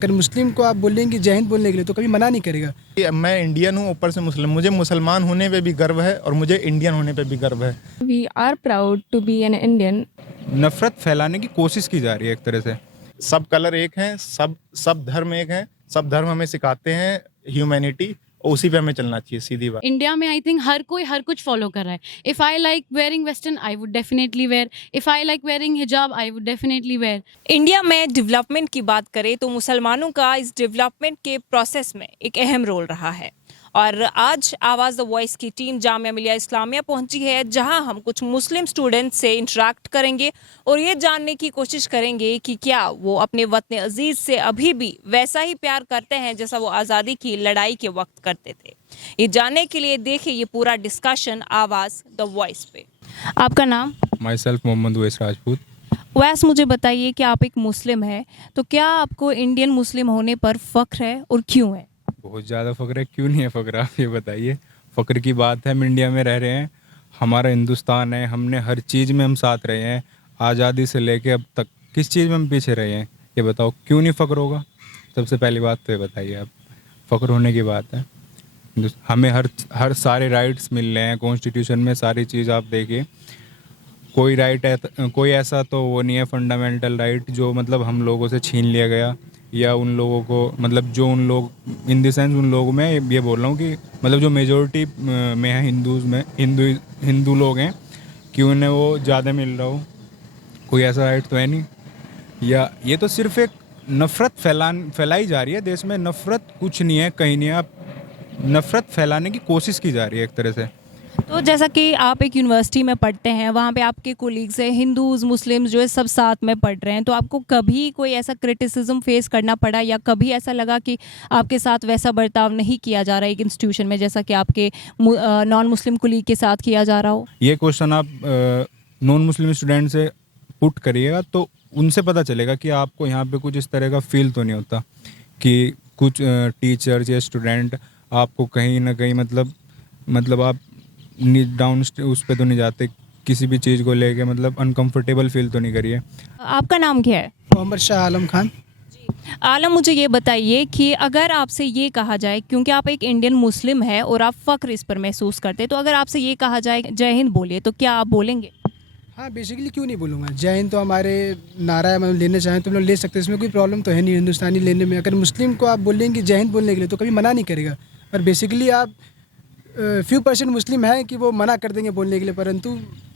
अगर मुस्लिम को आप बोलेंगे जय हिंद बोलने के लिए तो कभी मना नहीं करेगा। मैं इंडियन हूँ, ऊपर से मुस्लिम, मुझे मुसलमान होने पे भी गर्व है और मुझे इंडियन होने पे भी गर्व है। We are proud to be an Indian. नफरत फैलाने की कोशिश की जा रही है एक तरह से। सब कलर एक हैं, सब धर्म एक हैं, सब धर्म हमें सिखाते हैं ह्यूमैनिटी, और उसी पे हमें चलना चाहिए, सीधी बात। इंडिया में आई थिंक हर कोई हर कुछ फॉलो कर रहा है। If I like wearing western I would definitely wear, if I like wearing hijab I would definitely wear. India में डेवलपमेंट की बात करें तो मुसलमानों का इस डेवलपमेंट के प्रोसेस में एक अहम रोल रहा है। और आज आवाज़ द वॉइस की टीम जामिया मिलिया इस्लामिया पहुंची है, जहां हम कुछ मुस्लिम स्टूडेंट्स से इंटरेक्ट करेंगे और ये जानने की कोशिश करेंगे कि क्या वो अपने वतन अजीज़ से अभी भी वैसा ही प्यार करते हैं जैसा वो आज़ादी की लड़ाई के वक्त करते थे। ये जानने के लिए देखिए ये पूरा डिस्कशन आवाज़ द वॉइस पे। आपका नाम? Myself Mohammad Uwais Rajput. वैस, मुझे बताइए कि आप एक मुस्लिम हैं, तो क्या आपको इंडियन मुस्लिम होने पर फ़ख्र है और क्यों है? बहुत ज़्यादा फ़ख्र है, क्यों नहीं है फ़ख्र, आप ये बताइए। फ़ख्र की बात है, हम इंडिया में रह रहे हैं, हमारा हिंदुस्तान है, हमने हर चीज़ में हम साथ रहे हैं, आज़ादी से लेके अब तक किस चीज़ में हम पीछे रहे हैं, ये बताओ, क्यों नहीं फ़ख्र होगा? सबसे पहली बात तो ये बताइए आप। फ़ख्र होने की बात है, हमें हर सारे राइट्स मिल रहे हैं कॉन्स्टिट्यूशन में, सारी चीज़ आप देखिए। कोई राइट है, कोई ऐसा तो वो नहीं है फंडामेंटल राइट जो मतलब हम लोगों से छीन लिया गया, या उन लोगों को मतलब जो उन लोग इन द सेंस उन लोगों में ये बोल रहा हूँ कि मतलब जो मेजोरिटी में है हिंदू लोग हैं कि उन्हें वो ज़्यादा मिल रहा हो, कोई ऐसा राइट तो है नहीं। या ये तो सिर्फ एक नफ़रत फैलाई जा रही है देश में। नफ़रत कुछ नहीं है, कहीं नहीं है, आप नफ़रत फैलाने की कोशिश की जा रही है एक तरह से। तो जैसा कि आप एक यूनिवर्सिटी में पढ़ते हैं, वहाँ पे आपके कोलीग्स हैं, हिंदूज़ मुस्लिम्स जो है सब साथ में पढ़ रहे हैं, तो आपको कभी कोई ऐसा क्रिटिसिज्म फेस करना पड़ा या कभी ऐसा लगा कि आपके साथ वैसा बर्ताव नहीं किया जा रहा है एक इंस्टीट्यूशन में जैसा कि आपके नॉन मुस्लिम कोलीग के साथ किया जा रहा हो? ये क्वेश्चन आप नॉन मुस्लिम स्टूडेंट से पुट करिएगा तो उनसे पता चलेगा कि आपको यहाँ पे कुछ इस तरह का फील तो नहीं होता कि कुछ टीचर्स या स्टूडेंट आपको कहीं ना कहीं मतलब आप डाउन उस पे तो नहीं जाते किसी भी चीज़ को लेके, मतलब अनकंफर्टेबल फील तो नहीं करिए। आपका नाम क्या है? मोहम्मद शाह आलम खान। आलम, मुझे ये बताइए कि अगर आपसे ये कहा जाए, क्योंकि आप एक इंडियन मुस्लिम हैं और आप फ़ख्र इस पर महसूस करते हैं, तो अगर आपसे ये कहा जाए जय हिंद बोलिए, तो क्या आप बोलेंगे? हाँ, बेसिकली क्यों नहीं बोलूँगा। जय हिंद तो हमारे नारा है, मतलब लेना चाहें तो हम लोग ले सकते हैं, इसमें कोई प्रॉब्लम तो है नहीं हिंदुस्तानी लेने में। अगर मुस्लिम को आप बोलेंगे जय हिंद बोलने के लिए तो कभी मना नहीं करेगा। और बेसिकली आप फ्यू परसेंट मुस्लिम हैं कि वो मना कर देंगे बोलने के लिए, परंतु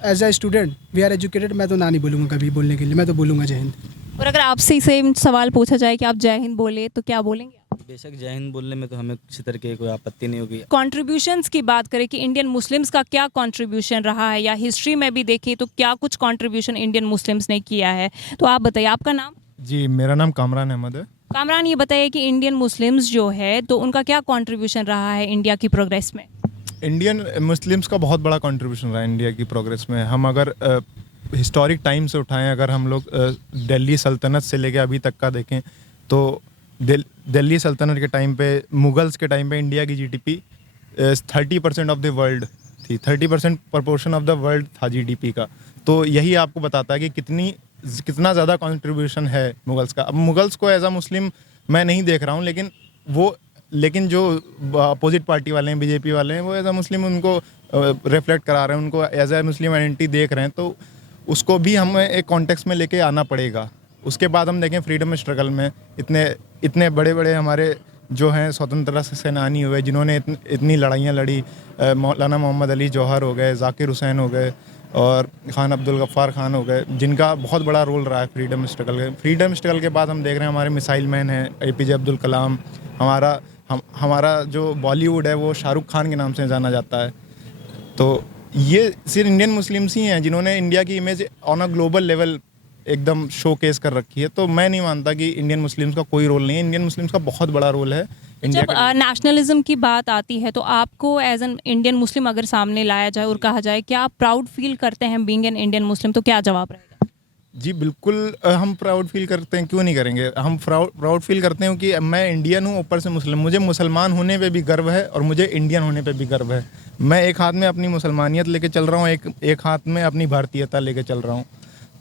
as a student we are educated, मैं तो ना नहीं बोलूँगा कभी बोलने के लिए, मैं तो बोलूँगा जय हिंद। और अगर आपसे सेम सवाल पूछा जाए कि आप जय हिंद बोले तो क्या बोलेंगे आप? बेशक जय हिंद बोलने में तो हमें किसी तरह की कोई आपत्ति नहीं होगी। कंट्रीब्यूशंस की बात करें कि इंडियन मुस्लिम्स का क्या कंट्रीब्यूशन रहा है, या हिस्ट्री में भी देखें तो क्या कुछ कंट्रीब्यूशन इंडियन मुस्लिम्स ने किया है, तो आप बताइए। आपका नाम? जी, मेरा नाम कामरान अहमद है। कामरान, ये बताइए कि इंडियन मुस्लिम्स जो है तो उनका क्या कंट्रीब्यूशन रहा है इंडिया की प्रोग्रेस में? इंडियन मुस्लिम्स का बहुत बड़ा कंट्रीब्यूशन रहा है इंडिया की प्रोग्रेस में। हम अगर हिस्टोरिक टाइम से उठाएं, अगर हम लोग दिल्ली सल्तनत से लेके अभी तक का देखें तो दिल्ली सल्तनत के टाइम पे, मुगल्स के टाइम पे इंडिया की जीडीपी 30% ऑफ द वर्ल्ड थी, 30% प्रपोर्शन ऑफ द वर्ल्ड था जीडीपी का। तो यही आपको बताता है कि कितना ज़्यादा कंट्रीब्यूशन है मुगल्स का। अब मुगल्स को एज अ मुस्लिम मैं नहीं देख रहा हूँ, लेकिन जो अपोजिट पार्टी वाले हैं, बीजेपी वाले हैं, वो एज अ मुस्लिम उनको रिफ्लेक्ट करा रहे हैं, उनको एज अ मुस्लिम आइडेंटिटी देख रहे हैं, तो उसको भी हमें एक कॉन्टेक्स्ट में लेके आना पड़ेगा। उसके बाद हम देखें फ्रीडम स्ट्रगल में इतने बड़े बड़े हमारे जो हैं स्वतंत्रता सेनानी हुए, जिन्होंने इतनी लड़ाइयाँ लड़ी, मौलाना मोहम्मद अली जौहर हो गए, जाकिर हुसैन हो गए और खान अब्दुल गफ्फार खान हो गए, जिनका बहुत बड़ा रोल रहा है फ्रीडम स्ट्रगल के बाद हम देख रहे हैं हमारे मिसाइल मैन हैं एपीजे अब्दुल कलाम। हमारा जो बॉलीवुड है वो शाहरुख खान के नाम से जाना जाता है। तो ये सिर्फ इंडियन मुस्लिम्स ही हैं जिन्होंने इंडिया की image on a global level एकदम शोकेस कर रखी है। तो मैं नहीं मानता कि इंडियन मुस्लिम्स का कोई रोल नहीं है। इंडियन मुस्लिम्स का बहुत बड़ा रोल है इंडिया जब का। नेशनलिज्म की बात आती है तो आपको एज एन इंडियन मुस्लिम अगर सामने लाया जाए और कहा जाए क्या आप प्राउड फील करते हैं बीइंग एन इंडियन मुस्लिम, तो क्या जवाब रहेगा? जी बिल्कुल, हम प्राउड फील करते हैं, क्यों नहीं करेंगे। हम प्राउड फील करते हैं कि मैं इंडियन हूँ, ऊपर से मुस्लिम, मुझे मुसलमान होने पे भी गर्व है और मुझे इंडियन होने पे भी गर्व है। मैं एक हाथ में अपनी मुसलमानियत लेके चल रहा हूँ, एक हाथ में अपनी भारतीयता लेके चल रहा हूँ।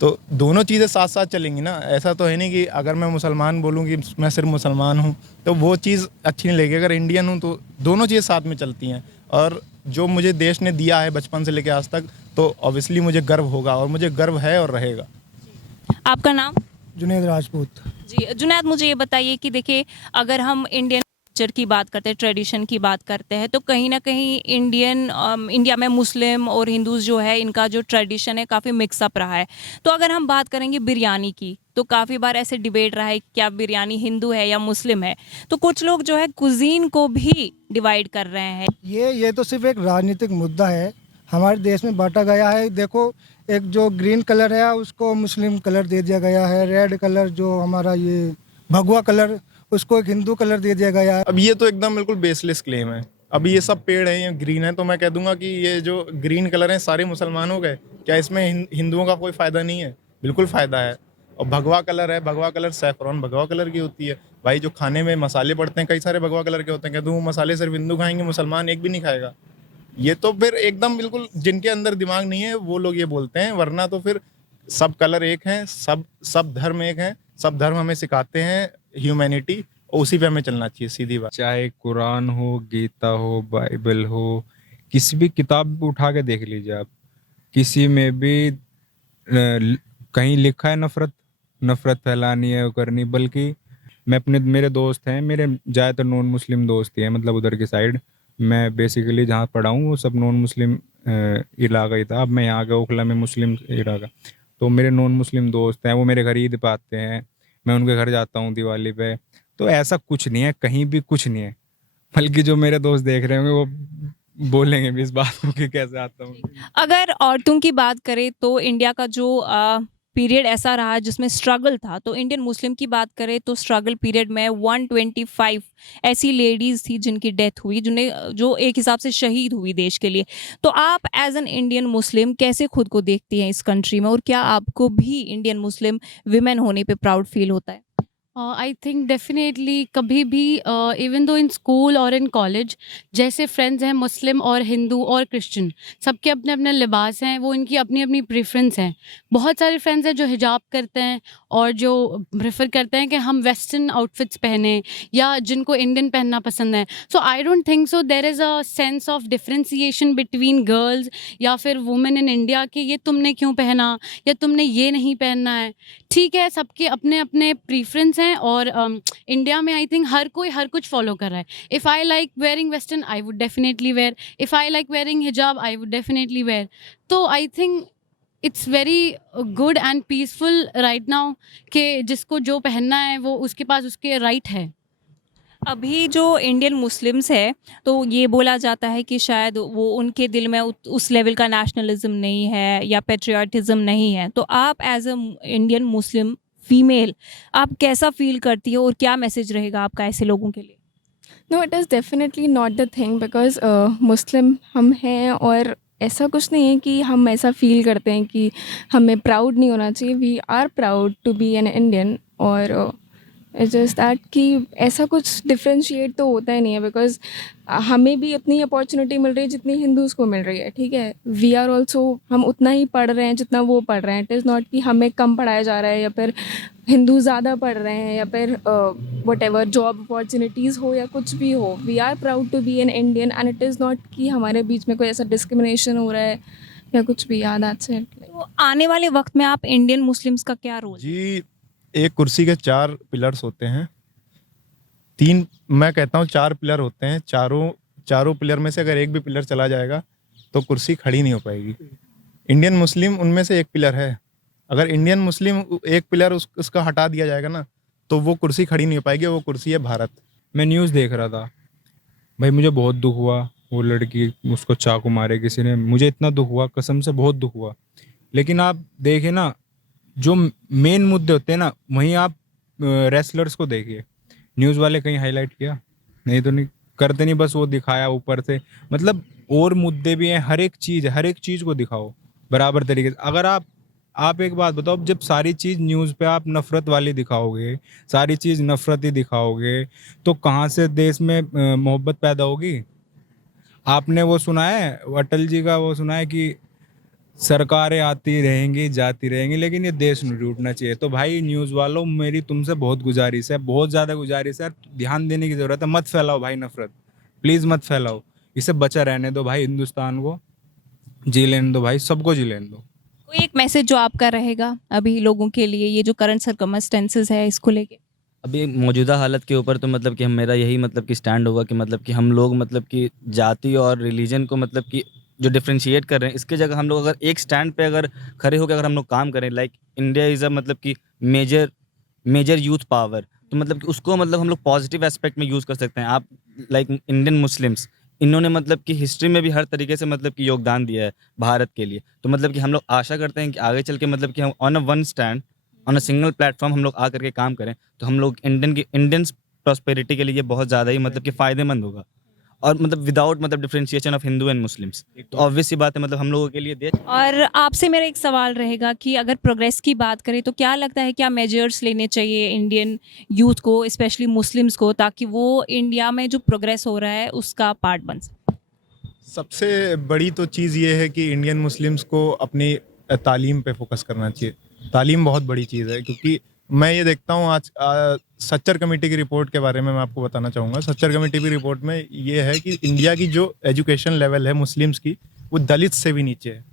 तो दोनों चीज़ें साथ साथ चलेंगी ना। ऐसा तो है नहीं कि अगर मैं मुसलमान बोलूँ कि मैं सिर्फ मुसलमान हूँ तो वो चीज़ अच्छी नहीं लगेगी। अगर इंडियन हूँ तो दोनों चीज़ें साथ में चलती हैं। और जो मुझे देश ने दिया है बचपन से लेकर आज तक, तो ऑब्वियसली मुझे गर्व होगा और मुझे गर्व है और रहेगा। आपका नाम? जुनेद राजपूत। जी जुनैद, मुझे ये बताइए कि देखिए, अगर हम इंडियन कल्चर की बात करते हैं, ट्रेडिशन की बात करते हैं, तो कहीं ना कहीं इंडिया में मुस्लिम और हिंदूज जो है, इनका जो ट्रेडिशन है काफ़ी मिक्सअप रहा है। तो अगर हम बात करेंगे बिरयानी की, तो काफ़ी बार ऐसे डिबेट रहा है कि क्या बिरयानी हिंदू है या मुस्लिम है। तो कुछ लोग जो है कुजीन को भी डिवाइड कर रहे हैं। ये तो सिर्फ एक राजनीतिक मुद्दा है, हमारे देश में बांटा गया है। देखो, एक जो ग्रीन कलर है उसको मुस्लिम कलर दे दिया गया है, रेड कलर जो हमारा ये भगवा कलर उसको एक हिंदू कलर दे दिया गया है। अब ये तो एकदम बिल्कुल बेसलेस क्लेम है। अभी ये सब पेड़ हैं, ये ग्रीन है, तो मैं कह दूंगा कि ये जो ग्रीन कलर हैं सारे मुसलमान हो गए। क्या इसमें हिंदुओं का कोई फ़ायदा नहीं है? बिल्कुल फ़ायदा है। और भगवा कलर है, भगवा कलर सैफरॉन भगवा कलर की होती है भाई। जो खाने में मसाले पड़ते हैं कई सारे भगवा कलर के होते हैं। कहते वो मसाले सिर्फ हिंदू खाएंगे, मुसलमान एक भी नहीं खाएगा? ये तो फिर एकदम बिल्कुल जिनके अंदर दिमाग नहीं है वो लोग ये बोलते हैं, वरना तो फिर सब कलर एक हैं, सब धर्म एक हैं, सब धर्म हमें सिखाते हैं ह्यूमैनिटी, और उसी पे हमें चलना चाहिए, सीधी बात। चाहे कुरान हो, गीता हो, बाइबल हो, किसी भी किताब उठा के देख लीजिए आप, किसी में भी कहीं लिखा है नफरत फैलानी है वो करनी। बल्कि मेरे दोस्त हैं, मेरे ज़्यादातर नॉन मुस्लिम दोस्त ही हैं, मतलब उधर की साइड। मैं बेसिकली जहाँ पढ़ा हूँ वो सब नॉन मुस्लिम इलाका ही था। अब मैं यहाँ का ओखला में मुस्लिम इलाका, तो मेरे नॉन मुस्लिम दोस्त हैं, वो मेरे घर ईद पे आते हैं, मैं उनके घर जाता हूँ दिवाली पे। तो ऐसा कुछ नहीं है, कहीं भी कुछ नहीं है। बल्कि जो मेरे दोस्त देख रहे होंगे वो बोलेंगे भी इस बात को कि कैसे आता हूँ। अगर औरतों की बात करें तो इंडिया का जो पीरियड ऐसा रहा जिसमें स्ट्रगल था, तो इंडियन मुस्लिम की बात करें तो स्ट्रगल पीरियड में 125 ऐसी लेडीज थी जिनकी डेथ हुई, जो एक हिसाब से शहीद हुई देश के लिए। तो आप एज एन इंडियन मुस्लिम कैसे खुद को देखती हैं इस कंट्री में, और क्या आपको भी इंडियन मुस्लिम विमेन होने पे प्राउड फील होता है? आई थिंक डेफिनेटली कभी भी इवन दो इन स्कूल और इन कॉलेज, जैसे फ्रेंड्स हैं मुस्लिम और हिंदू और क्रिश्चियन, सबके अपने अपने लिबास हैं, वो इनकी अपनी अपनी प्रेफरेंस हैं। बहुत सारे फ्रेंड्स हैं जो हिजाब करते हैं और जो प्रेफर करते हैं कि हम वेस्टर्न आउटफिट्स पहने, या जिनको इंडियन पहनना पसंद है। So I don't think so there is a sense of differentiation between girls या फिर वुमेन इन इंडिया कि ये तुमने क्यों पहना या तुमने ये नहीं पहनना है। ठीक है, सबके अपने अपने प्रीफरेंस हैं, और इंडिया में आई थिंक हर कोई हर कुछ फॉलो कर रहा है। If I like wearing western I would definitely wear, if I like wearing hijab I would definitely where. तो I think it's very good and peaceful right now कि जिसको जो पहनना है वो उसके पास उसके राइट है। अभी जो इंडियन मुस्लिम्स है, तो ये बोला जाता है कि शायद वो उनके दिल में उस लेवल का नेशनलिज्म नहीं है या पेट्रियाटिज्म नहीं है। तो आप as a Indian Muslim female आप कैसा फील करती हो, और क्या मैसेज रहेगा आपका ऐसे लोगों के लिए? No, it is definitely not the thing because मुस्लिम हम हैं, और ऐसा कुछ नहीं है कि हम ऐसा फील करते हैं कि हमें प्राउड नहीं होना चाहिए। We are proud to be an Indian, और इट्स जस्ट दैट कि ऐसा कुछ डिफ्रेंशिएट तो होता ही नहीं है, बिकॉज हमें भी उतनी अपॉर्चुनिटी मिल रही है जितनी हिंदूज़ को मिल रही है। ठीक है, वी आर ऑल्सो, हम उतना ही पढ़ रहे हैं जितना वो पढ़ रहे हैं। इट इज़ नॉट कि हमें कम पढ़ाया जा रहा है या फिर हिंदू ज़्यादा पढ़ रहे हैं या फिर वट एवर जॉब अपॉर्चुनिटीज़ हो या कुछ भी हो। We are proud to be an Indian, and it is not कि हमारे बीच में कोई ऐसा डिस्क्रिमिनेशन हो रहा है या कुछ भी। याद दैट्स इट। तो आने वाले वक्त में आप इंडियन मुस्लिम्स का क्या रोल? जी, एक कुर्सी के 4 पिलर्स होते हैं, 3 मैं कहता हूँ 4 पिलर होते हैं। चारों पिलर में से अगर एक भी पिलर चला जाएगा तो कुर्सी खड़ी नहीं हो पाएगी। इंडियन मुस्लिम उनमें से एक पिलर है। अगर इंडियन मुस्लिम एक पिलर उसका हटा दिया जाएगा ना, तो वो कुर्सी खड़ी नहीं हो पाएगी। वो कुर्सी है भारत। मैं न्यूज़ देख रहा था भाई, मुझे बहुत दुख हुआ, वो लड़की उसको चाकू मारे किसी ने, मुझे इतना दुख हुआ, कसम से बहुत दुख हुआ। लेकिन आप देखें ना, जो मेन मुद्दे होते हैं ना, वहीं आप रेसलर्स को देखिए, न्यूज़ वाले कहीं हाईलाइट किया? नहीं, तो नहीं करते, नहीं, बस वो दिखाया ऊपर से। मतलब और मुद्दे भी हैं, हर एक चीज़ को दिखाओ बराबर तरीके से। अगर आप एक बात बताओ, जब सारी चीज़ न्यूज़ पे आप नफ़रत वाली दिखाओगे, सारी चीज़ नफ़रत ही दिखाओगे, तो कहाँ से देश में मोहब्बत पैदा होगी? आपने वो सुना है, अटल जी का वो सुना है कि सरकारें आती रहेंगी जाती रहेंगी, लेकिन ये देश नहीं टूटना चाहिए। तो भाई न्यूज़ वालों, मेरी तुमसे बहुत गुजारिश है, बहुत ज़्यादा गुजारिश है, ध्यान देने की ज़रूरत है। मत फैलाओ भाई नफरत, प्लीज़ मत फैलाओ। इसे बचा रहने दो भाई, हिंदुस्तान को जी लेने दो भाई, सबको जी लेने दो। कोई एक मैसेज जो आपका रहेगा अभी लोगों के लिए, ये जो करंट सर्कमस्टेंसेस है इसको लेके? अभी मौजूदा हालत के ऊपर तो मतलब कि हम मेरा यही मतलब कि स्टैंड होगा कि मतलब कि हम लोग मतलब कि जाति और रिलीजन को मतलब कि जो डिफरेंशिएट कर रहे हैं, इसके जगह हम लोग अगर एक स्टैंड पे अगर खड़े होकर अगर हम लोग काम करें, लाइक इंडिया इज़ अ मतलब कि मेजर मेजर यूथ पावर, तो मतलब कि उसको मतलब हम लोग पॉजिटिव एस्पेक्ट में यूज़ कर सकते हैं। आप लाइक इंडियन मुस्लिम्स, इन्होंने मतलब कि हिस्ट्री में भी हर तरीके से मतलब कि योगदान दिया है भारत के लिए। तो मतलब कि हम लोग आशा करते हैं कि आगे चल के मतलब कि हम on a one stand, on a single platform हम लोग आ करके काम करें, तो हम लोग इंडियन प्रॉस्पेरिटी के लिए ये बहुत ज़्यादा ही मतलब कि फ़ायदेमंद होगा। और मतलब विदाउट मतलब differentiation of Hindu and Muslims, तो ऑब्वियस सी बात है मतलब हम लोगों के लिए देश। और आपसे मेरा एक सवाल रहेगा कि अगर प्रोग्रेस की बात करें तो क्या लगता है, क्या मेजर्स लेने चाहिए इंडियन यूथ को, स्पेशली मुस्लिम्स को, ताकि वो इंडिया में जो प्रोग्रेस हो रहा है उसका पार्ट बन सके? सबसे बड़ी तो चीज़ ये है कि इंडियन मुस्लिम्स को अपनी तालीम पे फोकस करना चाहिए। तालीम बहुत बड़ी चीज़ है, क्योंकि मैं ये देखता हूँ आज सच्चर कमेटी की रिपोर्ट के बारे में मैं आपको बताना चाहूँगा। सच्चर कमेटी की रिपोर्ट में ये है कि इंडिया की जो एजुकेशन लेवल है मुस्लिम्स की, वो दलित से भी नीचे है।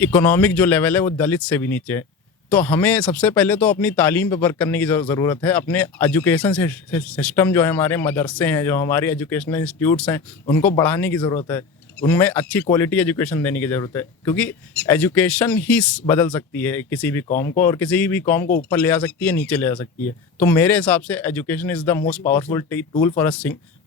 इकोनॉमिक जो लेवल है वो दलित से भी नीचे है। तो हमें सबसे पहले तो अपनी तालीम पे वर्क करने की ज़रूरत है। अपने एजुकेशन सिस्टम जो है, हमारे मदरसे हैं, जो हमारे एजुकेशनल इंस्टीट्यूट्स हैं, उनको बढ़ाने की ज़रूरत है। उनमें अच्छी क्वालिटी एजुकेशन देने की ज़रूरत है, क्योंकि एजुकेशन ही बदल सकती है किसी भी कौम को, और किसी भी कौम को ऊपर ले आ सकती है, नीचे ले आ सकती है। तो मेरे हिसाब से education is the most powerful tool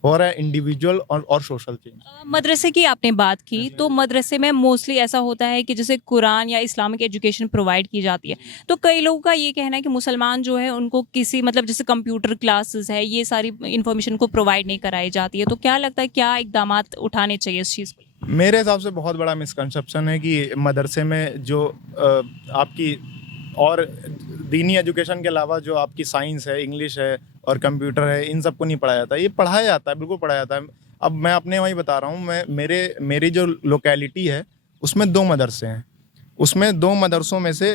for a individual और सोशल चेंज। मदरसे की आपने बात की, तो मदरसे में मोस्टली ऐसा होता है कि जैसे कुरान या इस्लामिक एजुकेशन प्रोवाइड की जाती है, तो कई लोगों का ये कहना है कि मुसलमान जो है उनको किसी मतलब जैसे कंप्यूटर क्लासेस है, ये सारी इंफॉर्मेशन को प्रोवाइड नहीं कराई जाती है। तो क्या लगता है, क्या इकदाम उठाने चाहिए इस चीज़ को? मेरे हिसाब से बहुत बड़ा मिसकंसेप्शन है कि मदरसे में जो आपकी और दीनी एजुकेशन के अलावा जो आपकी साइंस है, इंग्लिश है और कंप्यूटर है, इन सबको नहीं पढ़ाया जाता। ये पढ़ाया जाता है, बिल्कुल पढ़ाया जाता है। अब मैं अपने वहीं बता रहा हूँ, मेरी जो लोकेलिटी है उसमें 2 मदरसे हैं। उसमें 2 मदरसों में से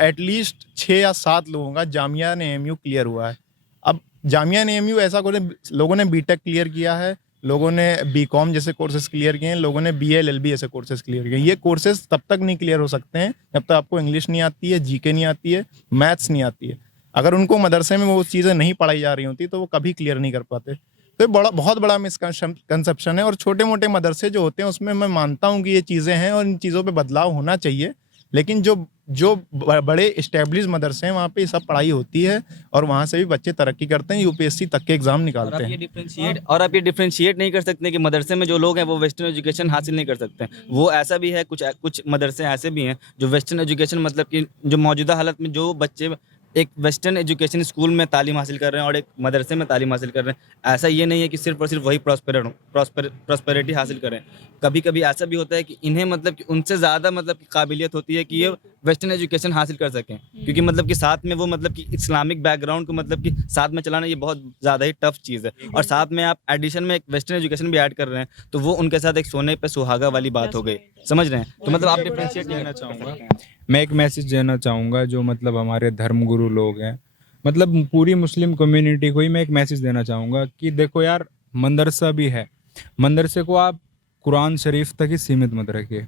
एटलीस्ट 6 या 7 लोगों का जामिया नेएमयू क्लियर हुआ है। अब जामिया नेएमयू ऐसा लोगों ने बीटेक क्लियर किया है, लोगों ने बीकॉम जैसे कोर्सेज क्लियर किए हैं, लोगों ने बीएलएलबी ऐसे कोर्सेज क्लियर किए हैं। ये कोर्सेज तब तक नहीं क्लियर हो सकते हैं जब तक आपको इंग्लिश नहीं आती है, जीके नहीं आती है, मैथ्स नहीं आती है। अगर उनको मदरसे में वो चीज़ें नहीं पढ़ाई जा रही होती तो वो कभी क्लियर नहीं कर पाते। तो ये बहुत बड़ा मिसकंसेप्शन है। और छोटे मोटे मदरसे जो होते हैं उसमें मैं मानता हूँ कि ये चीज़ें हैं और इन चीज़ों पर बदलाव होना चाहिए, लेकिन जो बड़े इस्टेब्लिश मदरसे हैं वहाँ पे ये सब पढ़ाई होती है और वहाँ से भी बच्चे तरक्की करते हैं, यूपीएससी तक के एग्ज़ाम निकालते हैं। और आप ये डिफरेंशिएट नहीं कर सकते कि मदरसे में जो लोग हैं वो वेस्टर्न एजुकेशन हासिल नहीं कर सकते हैं। वो ऐसा भी है, कुछ मदरसे ऐसे भी हैं जो वेस्टर्न एजुकेशन मतलब कि जो मौजूदा हालत में जो बच्चे एक वेस्टर्न एजुकेशन स्कूल में तालीम हासिल कर रहे हैं और एक मदरसे में तालीम हासिल कर रहे हैं, ऐसा ये नहीं है कि सिर्फ और सिर्फ वही प्रॉस्पेरिटी हासिल करें। कभी कभी ऐसा भी होता है कि इन्हें मतलब कि उनसे ज़्यादा मतलब कि काबिलियत होती है कि ये वेस्टर्न एजुकेशन हासिल कर सकें, क्योंकि मतलब कि साथ में वो मतलब कि इस्लामिक बैकग्राउंड को मतलब कि साथ में चलाना ये बहुत ज़्यादा ही टफ चीज़ है। और साथ में आप एडिशन में एक वेस्टर्न एजुकेशन भी ऐड कर रहे हैं, तो वो उनके साथ एक सोने पे सुहागा वाली बात हो गई, समझ रहे हैं? तो मतलब आप डिफरेंशिएट देना चाहूँगा, मैं एक मैसेज देना चाहूँगा जो मतलब हमारे धर्मगुरु लोग हैं, मतलब पूरी मुस्लिम कम्युनिटी को ही मैं एक मैसेज देना चाहूँगा कि देखो यार, मदरसा भी है, मदरसे को आप कुरान शरीफ तक ही सीमित मत रखिए।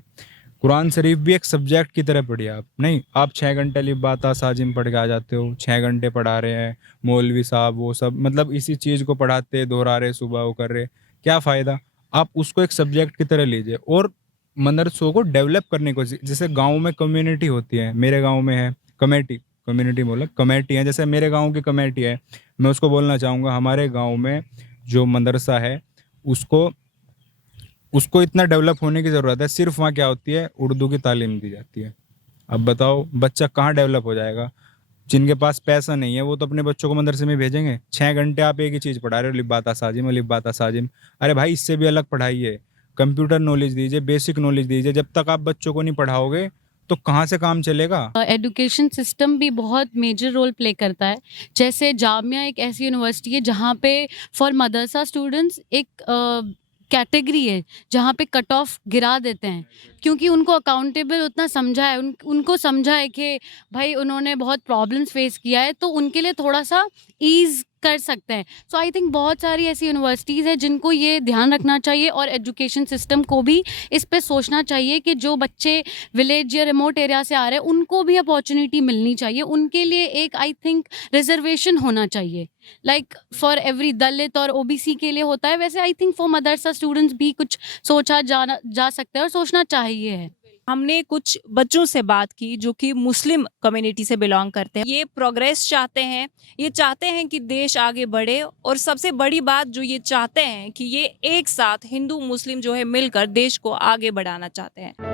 कुरान शरीफ भी एक सब्जेक्ट की तरह पढ़िए। आप नहीं, आप 6 घंटे लिबाता साजिम पढ़ के आ जाते हो, 6 घंटे पढ़ा रहे हैं मौलवी साहब, वो सब मतलब इसी चीज़ को पढ़ाते, दोहरा रहे, सुबह वो कर रहे, क्या फ़ायदा? आप उसको एक सब्जेक्ट की तरह लीजिए और मदरसों को डेवलप करने को, जैसे गांव में कम्युनिटी होती है, मेरे गांव में है कम्युनिटी बोला, कमेटी है, जैसे मेरे गांव की कमेटी है, मैं उसको बोलना चाहूँगा हमारे गांव में जो मदरसा है उसको इतना डेवलप होने की ज़रूरत है। सिर्फ वहाँ क्या होती है, उर्दू की तालीम दी जाती है। अब बताओ बच्चा कहाँ डेवलप हो जाएगा? जिनके पास पैसा नहीं है वो तो अपने बच्चों को मदरसे में भेजेंगे। 6 घंटे आप एक ही चीज़ पढ़ा रहे हो, लिबाता साजिम। अरे भाई, इससे भी अलग पढ़ाइए, कंप्यूटर नॉलेज दीजिए, बेसिक नॉलेज दीजिए। जब तक आप बच्चों को नहीं पढ़ाओगे तो कहाँ से काम चलेगा? एजुकेशन सिस्टम भी बहुत मेजर रोल प्ले करता है। जैसे जामिया एक ऐसी यूनिवर्सिटी है जहाँ पे फॉर मदरसा स्टूडेंट्स एक कैटेगरी है जहाँ पे कट ऑफ गिरा देते हैं क्योंकि उनको अकाउंटेबल उतना समझा है, उनको समझा है कि भाई उन्होंने बहुत प्रॉब्लम्स फेस किया है, तो उनके लिए थोड़ा सा ईज़ कर सकते हैं। सो आई थिंक बहुत सारी ऐसी यूनिवर्सिटीज़ हैं जिनको ये ध्यान रखना चाहिए और एजुकेशन सिस्टम को भी इस पे सोचना चाहिए कि जो बच्चे विलेज या रिमोट एरिया से आ रहे हैं उनको भी अपॉर्चुनिटी मिलनी चाहिए। उनके लिए एक आई थिंक रिजर्वेशन होना चाहिए, लाइक फॉर एवरी दलित और ओबीसी के लिए होता है, वैसे I think for Madrasa students भी कुछ सोचा जा सकता है और सोचना चाहिए है। हमने कुछ बच्चों से बात की जो कि मुस्लिम कम्युनिटी से बिलोंग करते हैं। ये प्रोग्रेस चाहते हैं, ये चाहते हैं कि देश आगे बढ़े, और सबसे बड़ी बात जो ये चाहते हैं कि ये एक साथ हिंदू मुस्लिम जो है मिलकर देश को आगे बढ़ाना चाहते हैं।